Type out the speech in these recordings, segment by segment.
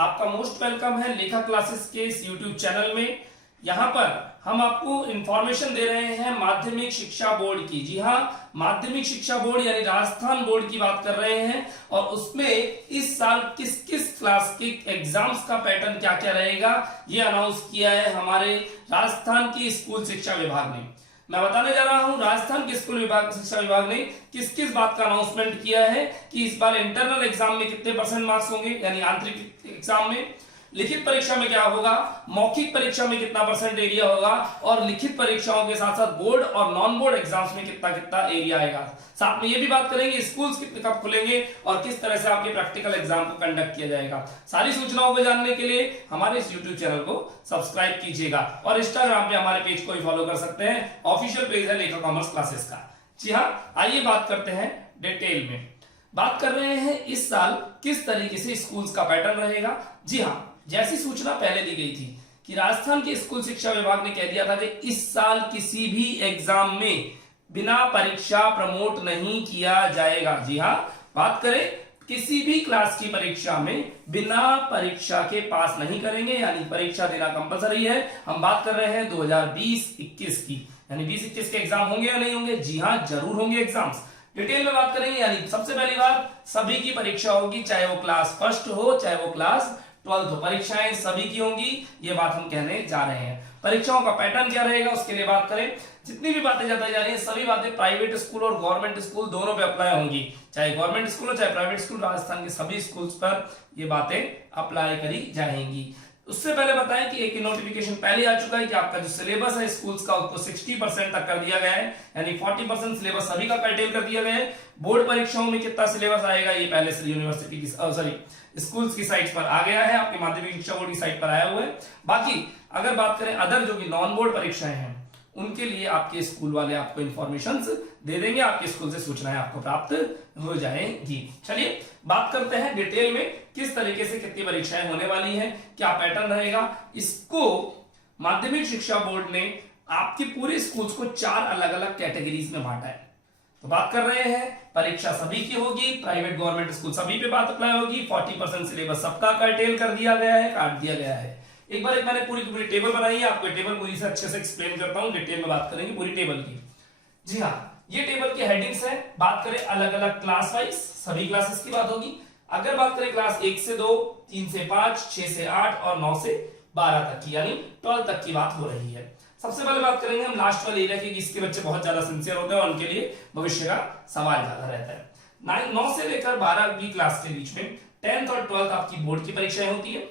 आपका most welcome है लेखा क्लासेस के इस यूट्यूब चैनल में। यहाँ पर हम आपको इंफॉर्मेशन दे रहे हैं माध्यमिक शिक्षा बोर्ड की। जी हाँ, माध्यमिक शिक्षा बोर्ड यानी राजस्थान बोर्ड की बात कर रहे हैं और उसमें इस साल किस किस क्लास के एग्जाम्स का पैटर्न क्या क्या रहेगा ये अनाउंस किया है हमारे राजस्थान की स्कूल शिक्षा विभाग ने। मैं बताने जा रहा हूं राजस्थान के स्कूल विभाग शिक्षा विभाग ने किस किस बात का अनाउंसमेंट किया है कि इस बार इंटरनल एग्जाम में कितने परसेंट मार्क्स होंगे, यानी आंतरिक एग्जाम में, लिखित परीक्षा में क्या होगा, मौखिक परीक्षा में कितना परसेंट एरिया होगा और लिखित परीक्षाओं के साथ साथ बोर्ड और नॉन बोर्ड एग्जाम्स में कितना कितना एरिया आएगा। साथ में ये भी बात करेंगे स्कूल्स कितने कब खुलेंगे और किस तरह से आपके प्रैक्टिकल एग्जाम को कंडक्ट किया जाएगा। सारी सूचनाओं को जानने के लिए हमारे इस यूट्यूब चैनल को सब्सक्राइब कीजिएगा और इंस्टाग्राम पे हमारे पेज को भी फॉलो कर सकते हैं। ऑफिशियल पेज है लेखा कॉमर्स क्लासेस का। जी हाँ, आइए बात करते हैं डिटेल में। बात कर रहे हैं इस साल किस तरीके से स्कूल्स का पैटर्न रहेगा। जी हाँ, जैसी सूचना पहले दी गई थी कि राजस्थान के स्कूल शिक्षा विभाग ने कह दिया था कि इस साल किसी भी एग्जाम में बिना परीक्षा प्रमोट नहीं किया जाएगा। जी हाँ, बात करें किसी भी क्लास की परीक्षा में बिना परीक्षा के पास नहीं करेंगे, यानी परीक्षा देना कंपलसरी है। हम बात कर रहे हैं 2020-21 की, यानी 20-21 के एग्जाम होंगे या नहीं होंगे। जी हाँ, जरूर होंगे एग्जाम्स। डिटेल में बात करेंगे, यानी सबसे पहली बात सभी की परीक्षा होगी, चाहे वो क्लास फर्स्ट हो चाहे वो क्लास 12th हो, परीक्षाएं सभी की होंगी, ये बात हम कहने जा रहे हैं। परीक्षाओं का पैटर्न क्या रहेगा उसके लिए बात करें। जितनी भी बातें बताई जा रही हैं सभी बातें प्राइवेट स्कूल और गवर्नमेंट स्कूल दोनों पे अप्लाई होंगी, चाहे गवर्नमेंट स्कूल हो चाहे प्राइवेट स्कूल। राजस्थान के सभी स्कूल्स पर ये बातें अप्लाई करी जाएंगी। उससे पहले बताएं कि एक नोटिफिकेशन पहले आ चुका है कि आपका जो सिलेबस है स्कूल्स का उसको 60% तक कर दिया गया है, यानी 40% सिलेबस सभी का कर्टेल कर दिया गया है। बोर्ड परीक्षाओं में कितना सिलेबस आएगा ये पहले से यूनिवर्सिटी की स्कूल्स की साइट पर आ गया है, आपके माध्यमिक शिक्षा बोर्ड की साइट पर आया हुआ है। बाकी अगर बात करें अदर जो कि नॉन बोर्ड परीक्षाएं हैं उनके लिए आपके स्कूल वाले आपको इंफॉर्मेशन दे देंगे, आपके स्कूल से सूचनाएं आपको प्राप्त हो जाएंगी। चलिए बात करते हैं डिटेल में किस तरीके से कितनी परीक्षाएं होने वाली हैं, क्या पैटर्न रहेगा। इसको माध्यमिक शिक्षा बोर्ड ने आपके पूरे स्कूल्स को 4 अलग अलग कैटेगरीज में बांटा है। तो बात कर रहे हैं परीक्षा सभी की होगी, प्राइवेट गवर्नमेंट स्कूल सभी पे बात अप्लाई होगी, 40% सिलेबस सबका कर्टेल कर दिया गया है, काट दिया गया है। एक बार मैंने पूरी की पूरी टेबल बनाई है, आपको टेबल पूरी से अच्छे से एक्सप्लेन करता हूं, डिटेल में बात करेंगे पूरी टेबल की। जी हाँ, ये टेबल की हेडिंग्स है। बात करें अलग अलग क्लास वाइज सभी क्लासेस की बात होगी। अगर बात करें क्लास 1 से 2, 3 से 5, 6 से 8 और 9 से 12 तक की, यानी 12 तक की बात हो रही है। सबसे पहले बात करेंगे हम लास्ट वाले एरिया की, इसके बच्चे बहुत ज्यादा सिंसियर होते हैं और उनके लिए भविष्य का सवाल ज्यादा रहता है। 9 से लेकर 12वीं क्लास के बीच में 10th और 12th आपकी बोर्ड की परीक्षाएं होती है,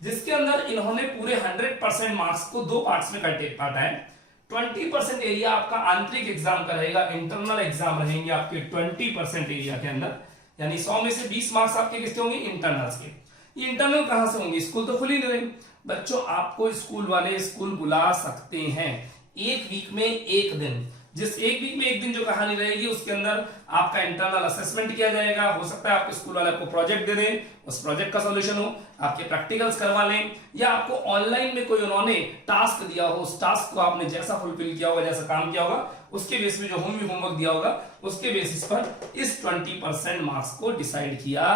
जिसके अंदर इन्होंने पूरे 100% मार्क्स को 2 पार्ट्स में बांटा है। 20% एरिया आपका आंतरिक एग्जाम का रहेगा, इंटरनल एग्जाम रहेंगे आपके 20% एरिया के अंदर, यानी 100 में से 20 मार्क्स आपके किसके होंगे, इंटरनल्स के। ये इंटरनल कहां से होंगे, स्कूल तो खुल ही नहीं रहे बच्चों, आपको स्कूल वाले स्कूल बुला सकते हैं एक वीक में एक दिन। जिस एक वीक में एक दिन जो कहानी रहेगी उसके अंदर आपका इंटरनल असेसमेंट किया जाएगा। हो सकता है आपके स्कूल वाले आपको प्रोजेक्ट दे दें, उस प्रोजेक्ट का सॉल्यूशन हो, आपके प्रैक्टिकल्स करवा लें, या आपको ऑनलाइन में कोई उन्होंने टास्क दिया हो, उस टास्क को आपने जैसा फुलफिल किया होगा, जैसा काम किया होगा, उसके बेसिस पे जो होमवर्क दिया होगा उसके बेसिस पर इस 20% मार्क्स को डिसाइड किया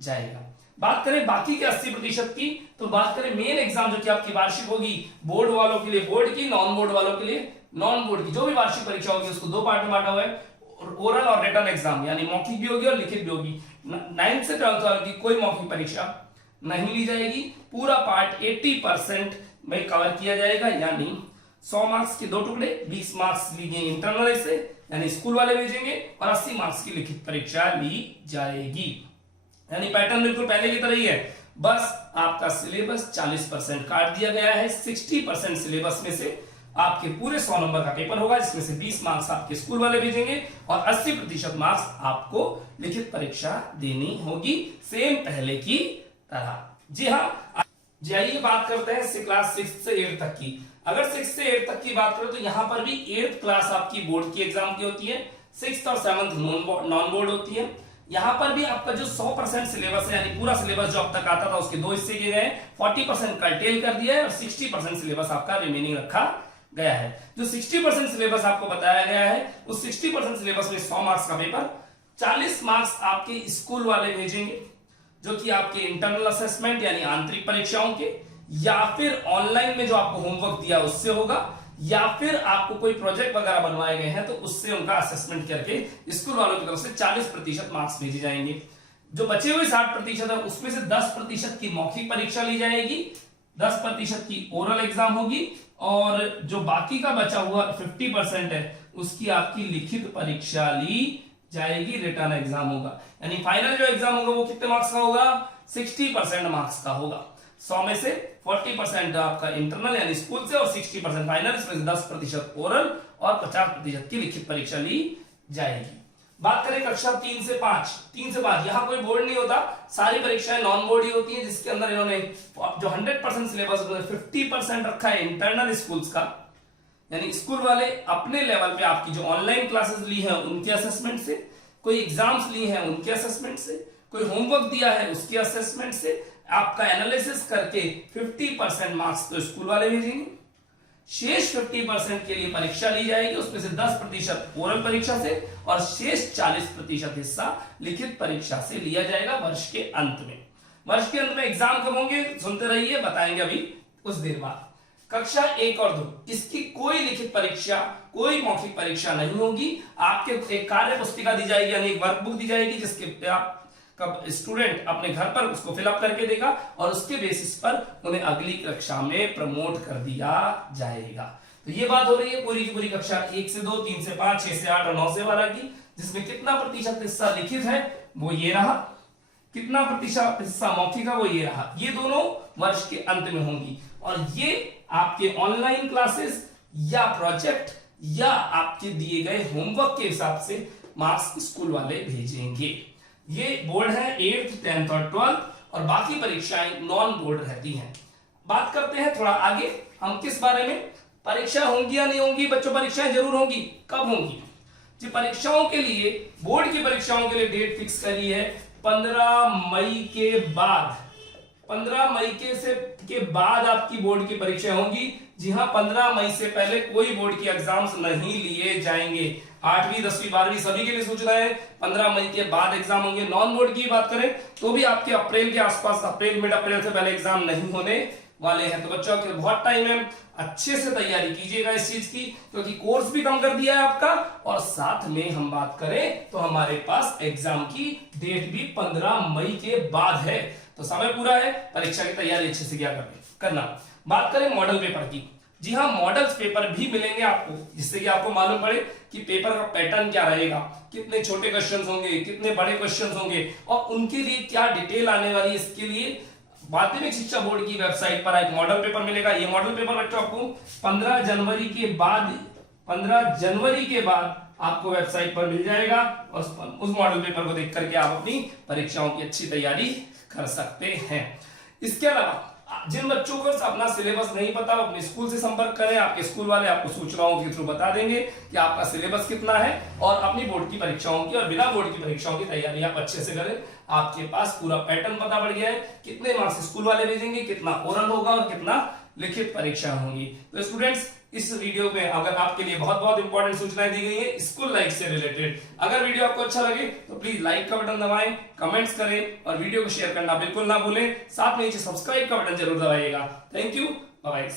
जाएगा। बात करें बाकी के 80% की, तो बात करें मेन एग्जाम जो कि आपकी वार्षिक होगी, बोर्ड वालों के लिए बोर्ड की, नॉन बोर्ड वालों के लिए नॉन बोर्ड की। जो भी वार्षिक परीक्षा होगी उसको 2 पार्ट में बांटा हुआ है, ओरल और रिटन एग्जाम, यानी मौखिक भी होगी और लिखित भी होगी। 9th से 12th की कोई मौखिक परीक्षा नहीं ली जाएगी, पूरा पार्ट 80% में कवर किया जाएगा, यानी 100 मार्क्स के 2 टुकड़े, 20 मार्क्स लिए इंटरनल से यानी स्कूल वाले भेजेंगे और 80 मार्क्स की लिखित परीक्षा ली जाएगी। यानी पैटर्न बिल्कुल पहले की तरह ही है, बस आपका सिलेबस 40% काट दिया गया है। 60% सिलेबस में से आपके पूरे 100 नंबर का पेपर होगा, जिसमें से 20 मार्क्स आपके स्कूल वाले भेजेंगे और 80% मार्क्स आपको लिखित परीक्षा देनी होगी, सेम पहले की तरह। जी हाँ, आइए बात करते हैं क्लास 6 से 8 तक की। अगर 6 से 8 तक की बात करें तो यहां पर भी 8th क्लास आपकी बोर्ड की एग्जाम की होती है, 6th और 7th नॉन बोर्ड होती है। यहां पर भी आपका जो 100% सिलेबस है, यानी पूरा सिलेबस जो अब तक आता था उसके 2 हिस्से किए गए, 40% कर्टेल कर दिया है और 60% सिलेबस आपका रिमेनिंग रखा गया है। जो 60% सिलेबस आपको बताया गया है उस 60% सिलेबस में 100 मार्क्स का पेपर, 40 मार्क्स आपके स्कूल वाले भेजेंगे, जो कि आपके इंटरनल असेसमेंट यानी आंतरिक परीक्षाओं के, या फिर ऑनलाइन में जो आपको होमवर्क दिया उससे होगा, या फिर आपको कोई प्रोजेक्ट वगैरह बनवाए गए हैं तो उससे उनका असेसमेंट करके स्कूल वालों की तरफ से 40% मार्क्स भेजे जाएंगे। जो बचे हुए 60% है उसमें से 10% की मौखिक परीक्षा ली जाएगी, 10% की ओरल एग्जाम होगी, और जो बाकी का बचा हुआ 50% है उसकी आपकी लिखित परीक्षा ली जाएगी, रिटर्न एग्जाम होगा। यानी फाइनल जो एग्जाम होगा वो कितने मार्क्स का होगा? 60% मार्क्स का होगा। 100 में से 40% आपका इंटरनल यानी स्कूल से और 60% फाइनल, इसमें से 10% ओरल और 50% की लिखित परीक्षा ली जाएगी। बात करें कक्षा 3 से 5, यहां कोई बोर्ड नहीं होता, सारी परीक्षाएं नॉन बोर्ड ही होती हैं, जिसके अंदर इन्होंने जो 100% सिलेबस 50% रखा है इंटरनल स्कूल्स का, यानी स्कूल वाले अपने लेवल पे आपकी जो ऑनलाइन क्लासेस ली है उनके असेसमेंट से, कोई एग्जाम्स ली है उनके असेसमेंट से, कोई होमवर्क दिया है उसके असेसमेंट से, आपका एनालिसिस करके 50% मार्क्स तो स्कूल वाले भेजेंगे, शेष 50% के लिए परीक्षा ली जाएगी, उसमें से 10% ओरल परीक्षा से और शेष 40% हिस्सा लिखित परीक्षा से लिया जाएगा वर्ष के अंत में। वर्ष के अंत में एग्जाम कब होंगे सुनते रहिए, बताएंगे अभी कुछ देर बाद। कक्षा 1 और 2 इसकी कोई लिखित परीक्षा, कोई मौखिक परीक्षा नहीं होगी। आपके एक कार्य पुस्तिका दी जाएगी यानी एक वर्कबुक दी जाएगी, जिसके आप कब स्टूडेंट अपने घर पर उसको फिलअप करके देगा और उसके बेसिस पर उन्हें अगली कक्षा में प्रमोट कर दिया जाएगा। तो ये बात हो रही है पूरी की पूरी कक्षा 1 से 2, 3 से 5, 6 से 8 और 9 से 12 की, जिसमें कितना प्रतिशत हिस्सा लिखित है वो ये रहा, कितना प्रतिशत हिस्सा मौखिक है वो ये रहा। ये दोनों वर्ष के अंत में होंगी और ये आपके ऑनलाइन क्लासेस या प्रोजेक्ट या आपके दिए गए होमवर्क के हिसाब से मार्क्स स्कूल वाले भेजेंगे। ये बोर्ड है 8th, 10th और 12th, और बाकी परीक्षाएं नॉन बोर्ड रहती हैं। बात करते हैं थोड़ा आगे हम किस बारे में, परीक्षा होंगी या नहीं होंगी बच्चों? परीक्षाएं जरूर होंगी। कब होंगी जी? परीक्षाओं के लिए, बोर्ड की परीक्षाओं के लिए डेट फिक्स करी है 15 मई के बाद। 15 मई के बाद आपकी बोर्ड की परीक्षाएं होंगी। जी हाँ, 15 मई से पहले कोई बोर्ड की एग्जाम्स नहीं लिए जाएंगे। 8वीं 10वीं 12वीं सभी के लिए सूचना है, 15 मई के बाद एग्जाम होंगे। नॉन बोर्ड की बात करें तो भी आपके अप्रैल के आसपास, अप्रैल मिड अप्रैल से पहले एग्जाम नहीं होने वाले हैं। तो बच्चों के लिए बहुत टाइम है, अच्छे से तैयारी कीजिएगा इस चीज की, क्योंकि कोर्स भी कम कर दिया है आपका, और साथ में हम बात करें तो हमारे पास एग्जाम की डेट भी 15 मई के बाद है। तो समय पूरा है, परीक्षा की तैयारी अच्छे से क्या करना। बात करें मॉडल पेपर की, जी हाँ, मॉडल पेपर भी मिलेंगे आपको, जिससे कि आपको मालूम पड़े कि पेपर का पैटर्न क्या रहेगा, कितने छोटे क्वेश्चंस होंगे, कितने बड़े क्वेश्चंस होंगे और उनके लिए क्या डिटेल आने वाली है। इसके लिए माध्यमिक शिक्षा बोर्ड की वेबसाइट पर एक मॉडल पेपर मिलेगा। ये मॉडल पेपर बच्चों आपको 15 जनवरी के बाद आपको वेबसाइट पर मिल जाएगा, और उस मॉडल पेपर को देख करके आप अपनी परीक्षाओं की अच्छी तैयारी कर सकते हैं। इसके अलावा जिन बच्चों को अपना सिलेबस नहीं पता, अपने स्कूल से संपर्क करें, आपके स्कूल वाले आपको सूचनाओं के थ्रू बता देंगे कि आपका सिलेबस कितना है, और अपनी बोर्ड की परीक्षाओं की और बिना बोर्ड की परीक्षाओं की तैयारी आप अच्छे से करें। आपके पास पूरा पैटर्न पता पड़ गया है, कितने मार्क्स स्कूल वाले भेजेंगे, कितना ओरल होगा और कितना लिखित परीक्षा होंगी। तो स्टूडेंट्स, इस वीडियो में अगर आपके लिए बहुत बहुत इंपॉर्टेंट सूचनाएं दी गई है स्कूल लाइफ से रिलेटेड। अगर वीडियो आपको अच्छा लगे तो प्लीज लाइक का बटन दबाएं, कमेंट्स करें और वीडियो को शेयर करना बिल्कुल ना भूलें। साथ में नीचे सब्सक्राइब का बटन जरूर दबाइएगा। Thank you, bye bye.